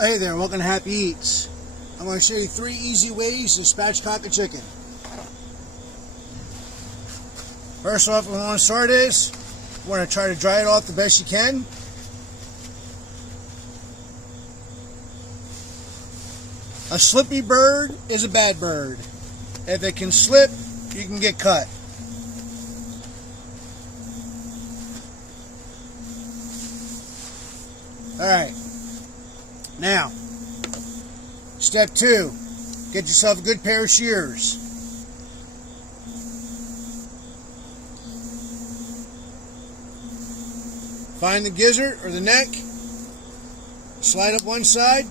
Hey there, welcome to Happy Eats. I'm going to show you 3 easy ways to spatchcock a chicken. First off, what we want to start is, you want to try to dry it off the best you can. A slippy bird is a bad bird. If it can slip, you can get cut. Alright, now, step 2, get yourself a good pair of shears. Find the gizzard or the neck, slide up one side,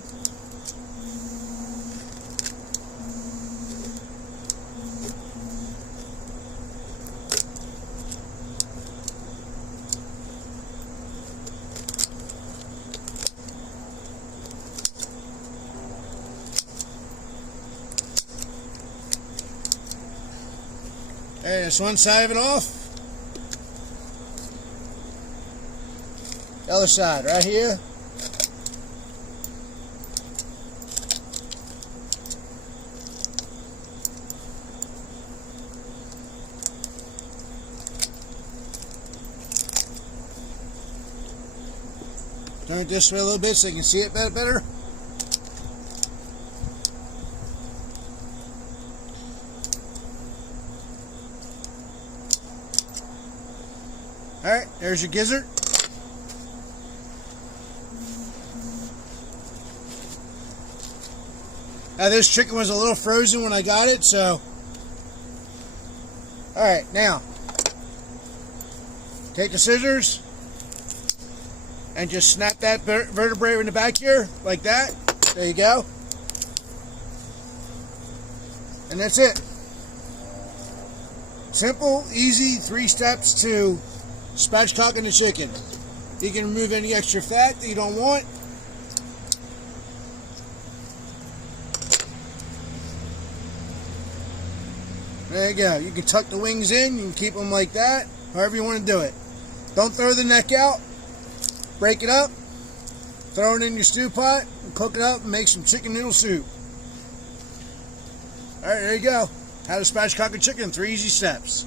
and that's one side of it off. The other side, right here. Turn it this way a little bit so you can see it better. Alright, there's your gizzard. Now this chicken was a little frozen when I got it, so. Alright, now, take the scissors and just snap that vertebrae in the back here, like that. There you go. And that's it. Simple, easy, 3 steps to spatchcocking the chicken. You can remove any extra fat that you don't want. There you go. You can tuck the wings in. You can keep them like that. However you want to do it. Don't throw the neck out. Break it up. Throw it in your stew pot. And cook it up and make some chicken noodle soup. Alright, there you go. How to spatchcock a chicken in 3 easy steps.